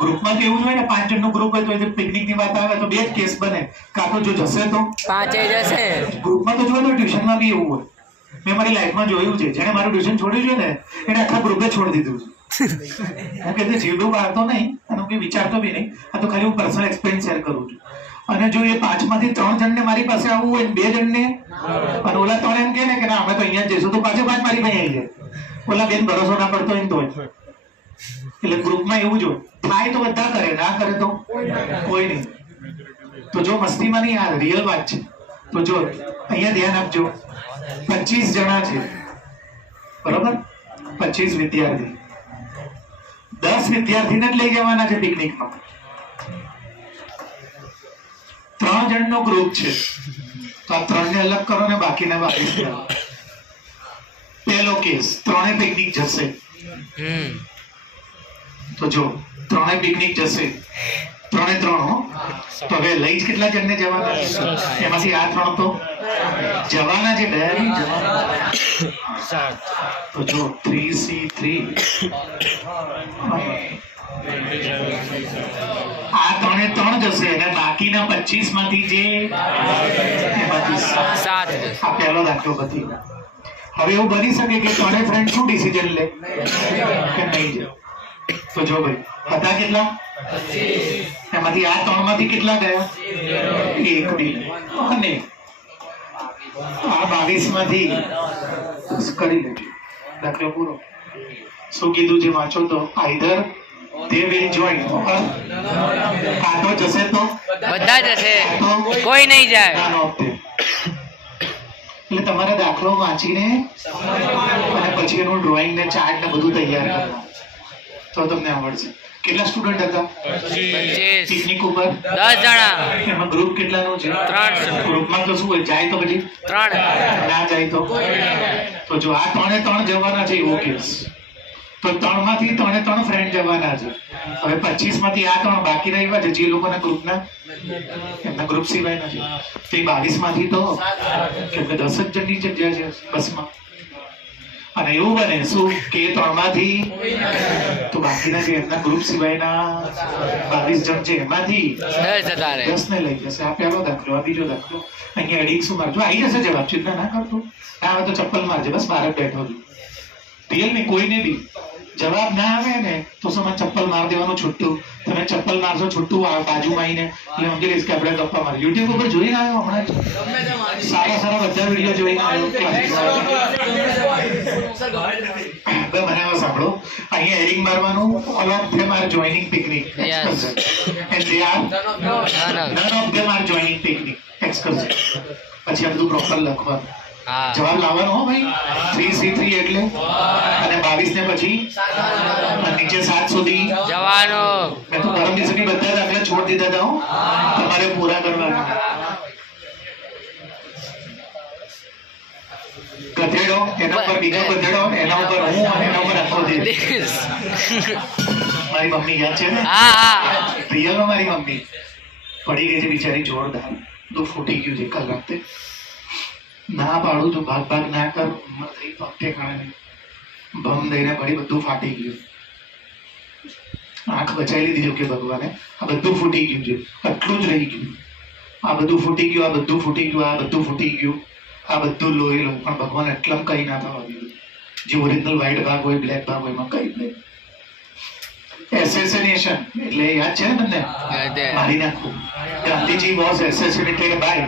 ગ્રુપમાં તો એવું જ હોય ને, 5 જણનું ગ્રુપ હોય તો પિકનિક ની વાત આવે તો 2 જ કેસ બને. કાકો જો જશે તો 5 જશે. ગ્રુપમાં તો જો ટ્યુશનમાં બી એવું હોય. મેં મારી લાઈફમાં જોયું છે. જેને મારું ટ્યુશન છોડ્યું છે ને એને આખા ગ્રુપે છોડી દીધું છે. હું કહેતો જીવડું વાળતો નહીં અને હું વિચારતો બી નહીં. આ તો ખાલી હું પર્સનલ એક્સપિરિયન્સ શેર કરું છું. અને જો એ 5 માંથી 3 જણને મારી પાસે આવવું હોય, 2 જણને, અને ઓલા 3 એમ કે ને કે ના અમે તો અહીંયા જ જઈશું, તો 5 મારી પાસે આવી જાય. ઓલા બેન ભરોસો ના પડતો હોય તો. એટલે ગ્રુપમાં એવું જ હોય. થાય તો બધા કરે, ના કરે તો કોઈ નહીં. તો જો મસ્તીમાં નહીં, આ રિયલ વાત છે. તો જો અહીંયા ધ્યાન આપજો. 25 જણા છે, બરોબર? 25 વિદ્યાર્થી. 10 વિદ્યાર્થીને જ લઈ જવાના છે પિકનિકમાં. 3 જણનો ગ્રુપ છે તો આ 3 ને અલગ કરો ને બાકીના 22. પહેલો કેસ, 3 પિકનિક જશે. તો જો 3 પિકનિક જશે, 3 તો હવે લઈ જ કેટલા જણને જવાના? એમાંથી આ 3 તો જવાના છે. તો જો 3C3 આ 3 જશે અને બાકીના 25 માંથી જે એમાંથી 7. આ પહેલો દાખલો પછી. હવે એવું બની શકે કે 3 ફ્રેન્ડ શું ડિસિઝન લે કે નહીં જાય. તો જો ભાઈ બધા કેટલા? એમાંથી આ 3 માંથી કેટલા ગયા? 1 બી. અને આ 22 માંથી કરી લેજો દાખલો પૂરો. શું કીધું છે વાંચો તો આઈધર they will join કાં તો જશે તો બધા જશે કોઈ નહીં જાય none of them. એટલે તમારે દાખલો વાંચીને અને પછી એનું ડ્રોઈંગ ને ચાર્ટ ને બધું તૈયાર કરવાનું તો તમને આવડશે. કેટલા સ્ટુડન્ટ હતા 25 પિકનિક ઉપર 10 જણા એમાં ગ્રુપ કેટલાનું છે 3 ગ્રુપમાં તો શું હોય જાય તો પછી 3 ના જાય તો જો આ 3 જવાના છે એવો કેસ તો 3 માંથી 3 ફ્રેન્ડ જવાના છે. હવે 25 માંથી આ 3 બાકી રહ્યા છે જે લોકોના ગ્રુપના એમના ગ્રુપ સિવાયના છે તો એ 22 માંથી તો કેમ કે 10 જ જણની જગ્યા છે બસમાં. અને એવું બને શું કે 3 માંથી તો બાકીના જે એમના ગ્રુપ સિવાયના 22 જણ છે એમાંથી 10 જતા રહે 10 ને લઈ જશે. આ પહેલો દાખલો. આ બીજો દાખલો. અહીંયા એડિંગ શું મારજો આવી જશે જવાબ. ચિંતા ના કરતો. ના આવે તો ચપ્પલ મારજે બસ બહાર જ બેઠો છું. રિયલ ને કોઈને બી જવાબ ના આવે ને તો સમજ ચપ્પલ માર દેવાનું છૂટું. તમે ચપ્પલ મારશો છૂટું બાજુમાં આવીને એટલે સમજી લઈશ કે આપણે ગપ્પા મારી. યુટ્યુબ ઉપર જોઈને આવ્યો હમણાં જ સારા બધા વિડીયો જોઈને આવ્યો. મને હવે સાંભળો અહીંયા એરિંગ મારવાનું all of them are joining picnic excursion and they are none of them are joining picnic excursion. પછી આ બધું પ્રોપર લખવાનું. હા જવાબ લાવવાનો હો ભાઈ. 3C3 એટલે અને 22 ને પછી નીચે 7 સુધી જવાનો મેં તો પરમ દિવસની બધા દાખલા છોડ દીધા હતા હો. તમારે પૂરા કરવાના. ગધેડો એના ઉપર બીજો ગધેડો એના ઉપર હું અને એના ઉપર આખો દે. મારી મમ્મી યાદ છે ને હા રિયલમાં મારી મમ્મી પડી ગઈ છે બિચારી જોરદાર. તો ફૂટી ગયું છે કાલ રાતે. ના પાડું તો ભાગ ના કર. ઉંમર થઈ પગ ઠેકાણે ભમ દઈને પડી બધું ફાટી ગયું. આંખ બચાવી લીધી જો કે ભગવાને. આ બધું ફૂટી ગયું છે. આટલું જ રહી ગયું. આ બધું ફૂટી ગયું આ બધું ફૂટી ગયું આ બધું ફૂટી ગયું આ બધું લોહી લો પણ ભગવાન એટલમ કઈ ના થવા દીધું. જે ઓરિજિનલ વ્હાઈટ ભાગ હોય બ્લેક ભાગ હોય એમાં કઈ નહીં. એસેસિનેશન એટલે યાદ છે ને તમને મારી નાખવું. Gandhiji was એસેસિનેટેડ by